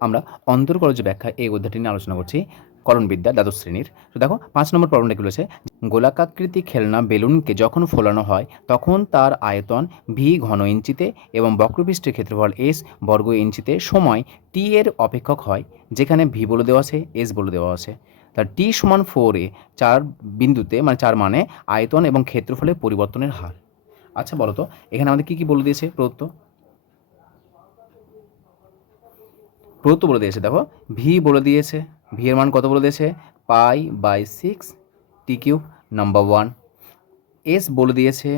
আমরা অন্তর্কলজ ব্যাখ্যা এই অধ্যায়টি নিয়ে আলোচনা করছি করণবিদ্যা দ্বাদশ শ্রেণির। তো দেখো, পাঁচ নম্বর প্রবলেমটা কি বলেছে, গোলাকাকৃতি খেলনা বেলুনকে যখন ফোলানো হয়, তখন তার আয়তন ভি ঘন ইঞ্চিতে এবং বক্রপৃষ্ঠের ক্ষেত্রফল এস বর্গ ইঞ্চিতে সময় টি এর অপেক্ষক হয়, যেখানে ভি বলে দেওয়া আছে এস বলে দেওয়া আছে। তার টি সমান ফোরে চার বিন্দুতে মানে চার মানে আয়তন এবং ক্ষেত্রফলের পরিবর্তনের হার। আচ্ছা বলো তো, এখানে আমাদের কী কী বলে দিয়েছে প্রদত্ত? প্রদত্ত বলে দিয়েছে, দেখো। ভি বলে দিয়েছে। ভি এর মান কত বলে দিয়েছে? Pi by six t cube number one. S বলে দিয়েছে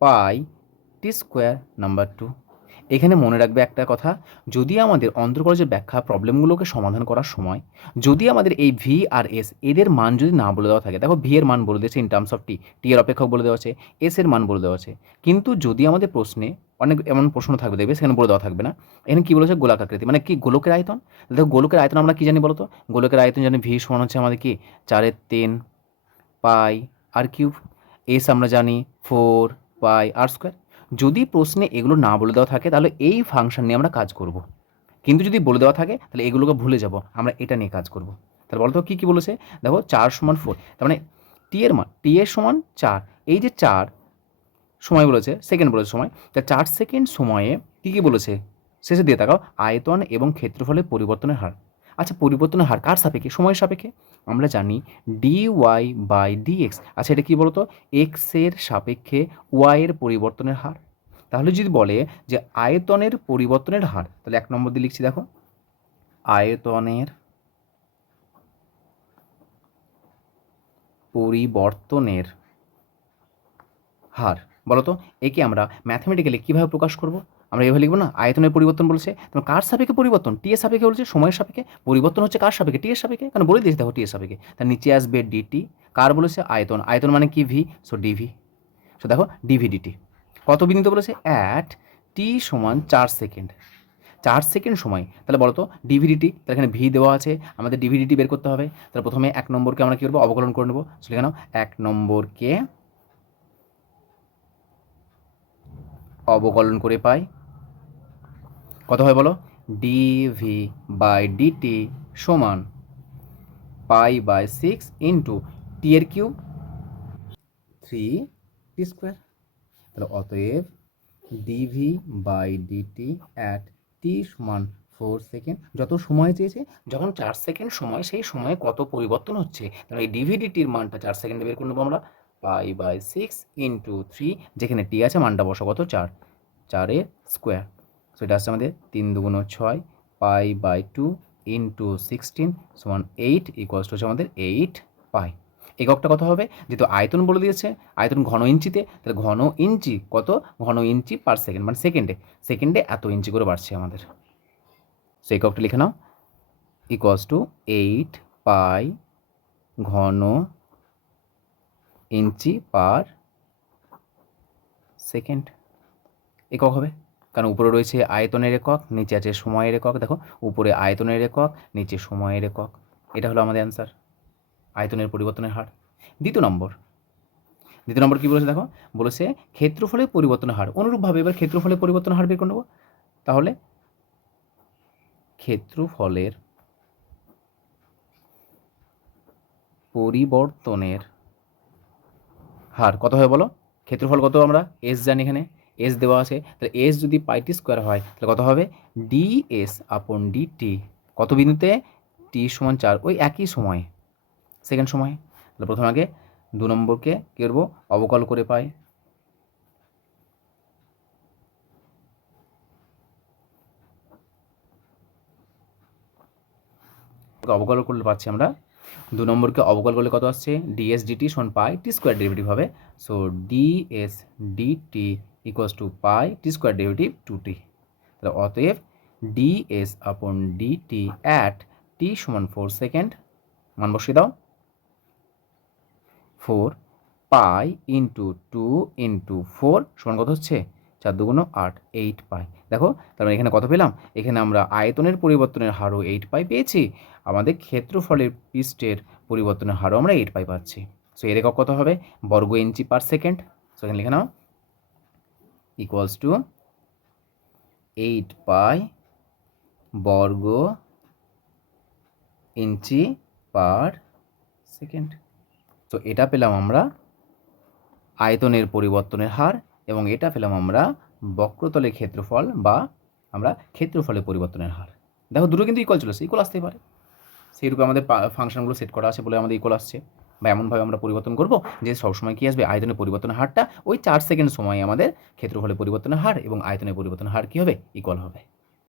pi t square number two. এখানে মনে রাখবে একটা কথা, যদি আমাদের অন্তর্কলজের ব্যাখ্যা প্রবলেমগুলোকে সমাধান করার সময়, যদি আমাদের এই ভি আর এস এদের মান যদি না বলে দেওয়া থাকে, দেখো ভি এর মান বলে দিয়েছে in terms of t t এর অপেক্ষক বলে দেওয়া আছে এস এর মান বলে দেওয়া আছে। কিন্তু যদি আমাদের প্রশ্নে অনেক এমন প্রশ্ন থাকবে, দেখবে সেখানে বলে দেওয়া থাকবে না। এখানে কী বলেছে? গোলাকাকৃতি মানে কি? গোলকের আয়তন? দেখো গোলকের আয়তন আমরা কী জানি বলতো? গোলকের আয়তন জানি ভি সমান হচ্ছে আমাদের কি? চারের তিন পাই আর কিউব। এস আমরা জানি ফোর পাই আর স্কোয়ার যদি প্রশ্নে এগুলো না বলে দেওয়া থাকে, তাহলে এই ফাংশন নিয়ে আমরা কাজ করব। কিন্তু যদি বলে দেওয়া থাকে, তাহলে এগুলোকে ভুলে যাব। আমরা এটা নিয়ে কাজ করব। তাহলে বলতো কী কী বলেছে? দেখো, চার সমান ফোর তার মানে টি এর মান টি এর সমান চার। এই যে চার, সময় বলেছে সেকেন্ড বলেছে সময়। তা চার সেকেন্ড সময়ে কী কী বলেছে? শেষে দিয়ে তাকাও, আয়তন এবং ক্ষেত্রফলের পরিবর্তনের হার। আচ্ছা পরিবর্তনের হার কার সাপেক্ষে? সময়ের সাপেক্ষে। আমরা জানি d y by d x আচ্ছা এটা কী বলতো? এক্সের সাপেক্ষে ওয়াইয়ের পরিবর্তনের হার। তাহলে যদি বলে যে আয়তনের পরিবর্তনের হার, তাহলে এক নম্বর দিয়ে লিখছি, দেখো। আয়তনের পরিবর্তনের হার। বলো তো, একে আমরা ম্যাথমেটিক্যালি কীভাবে প্রকাশ করব? আমরা এভাবে লিখব না? আয়তনের পরিবর্তন বলছে। তোমার কার সাপেক্ষে পরিবর্তন? টি এর সাপেক্ষে বলছে, সময়ের সাপেক্ষে। পরিবর্তন হচ্ছে কার সাপেক্ষে? টি এর সাপেক্ষে। কারণ বলে দিয়েছে দেখো টি এর সাপেক্ষে। তার নিচে আসবে ডিটি কার বলেছে? আয়তন। আয়তন মানে কি ভি সো ডিভি সো দেখো ডিভিডিটি কত বিন্দুতে বলেছে? অ্যাট টি সমান চার সেকেন্ড। চার সেকেন্ড সময়। তাহলে বলো তো ডিভিডিটি তাহলে এখানে ভি দেওয়া আছে। আমাদের ডিভিডিটি বের করতে হবে। তাহলে প্রথমে এক নম্বরকে আমরা কী করব? অবকলন করে নেব। সেটা কেন এক নম্বরকে অবকলন করে পাই। কত হয় বলো? D v by d t সমান pi by six into t এর কিউব থ্রি টি স্কোয়ার তাহলে অতএব d v by d t at t সমান ফোর সেকেন্ড যত সময় চেয়েছে, যখন চার সেকেন্ড সময়, সেই সময়ে কত পরিবর্তন হচ্ছে? তাহলে এই ডিভিডিটির মানটা চার সেকেন্ডে বের করে নেব আমরা। Pi by six into three যেখানে টি আছে মানটা বসো কত চার, চারের স্কোয়ার সো এটা আসছে আমাদের তিন দুগুণ ছয় pi by two into sixteen সমান এইট ইকুয়ালস টু হচ্ছে আমাদের এইট পাই। এককটা কত হবে? যেহেতু আয়তন বলে দিয়েছে, আয়তন ঘন ইঞ্চিতে, তাহলে ঘন ইঞ্চি কত? ঘন ইঞ্চি পার সেকেন্ড মানে সেকেন্ডে সেকেন্ডে এত ইঞ্চি করে বাড়ছে আমাদের। সো এককটা লিখে নাও ইকুয়ালস টু এইট পাই ঘন ইঞ্চি পার সেকেন্ড একক হবে? কারণ উপরে রয়েছে আয়তনের একক, নিচে আছে সময়ের একক। দেখো, উপরে আয়তনের একক, নিচে সময়ের একক। এটা হলো আমাদের অ্যান্সার আয়তনের পরিবর্তনের হার। দ্বিতীয় নম্বর দ্বিতীয় নম্বর কী বলেছে দেখো? বলেছে ক্ষেত্রফলের পরিবর্তনের হার। অনুরূপভাবে এবার ক্ষেত্রফলের পরিবর্তনের হার বের করে নেব। তাহলে ক্ষেত্রফলের পরিবর্তনের হার কত হয় বলো? ক্ষেত্রফল কত আমরা? এস জানি এখানে। এস দেওয়া আছে, তাহলে এস যদি পাইটি স্কোয়ার হয়, তাহলে কত হবে? D s upon d t কত বিন্দুতে? টি সমান চার, ওই একই সময়ে সেকেন্ড সময়। তাহলে প্রথম আগে দু নম্বরকে কী করব? অবকল করে পাই। অবকল করলে পাচ্ছি আমরা, দু নম্বরকে অবকল করলে কত আসছে? ডিএস ডিটি সমান পাই টি স্কোয়ার ডেরিভেটিভ হবে। So d s d t equals to pi t square derivative to t তাহলে অতএব ডিএস আপন ডিটি অ্যাট টি সমান ফোর সেকেন্ড মান বসিয়ে দাও। Four pi into two into four সমান কত হচ্ছে? চার দুগুণ আট এইট পাই দেখো, তার মানে এখানে কত পেলাম? এখানে আমরা আয়তনের পরিবর্তনের হারও এইট পাই পেয়েছি। আমাদের ক্ষেত্রফলের পৃষ্ঠের পরিবর্তনের হারও আমরা এইট পাই পাচ্ছি। সো এর একক কত হবে? বর্গ ইঞ্চি পার সেকেন্ড সো এখানে লিখে নাও। ইকুয়ালস টু এইট পাই বর্গ ইঞ্চি পার সেকেন্ড তো এটা পেলাম আমরা আয়তনের পরিবর্তনের হার এবং এটা পেলাম আমরা বক্রতলের ক্ষেত্রফল বা আমরা ক্ষেত্রফলের পরিবর্তনের হার। দেখো, দুটো কিন্তু ইকুয়াল চলে আসছে ইকুয়াল আসতেই পারে। সেই রূপে আমাদের ফাংশনগুলো সেট করা আছে বলে আমাদের ইকুয়াল আসছে। বা এমনভাবে আমরা পরিবর্তন করব যে সবসময় কী আসবে? আয়তনের পরিবর্তনের হারটা ওই চার সেকেন্ড সময় আমাদের ক্ষেত্রফলের পরিবর্তনের হার এবং আয়তনের পরিবর্তনের হার কী হবে? ইকুয়াল হবে।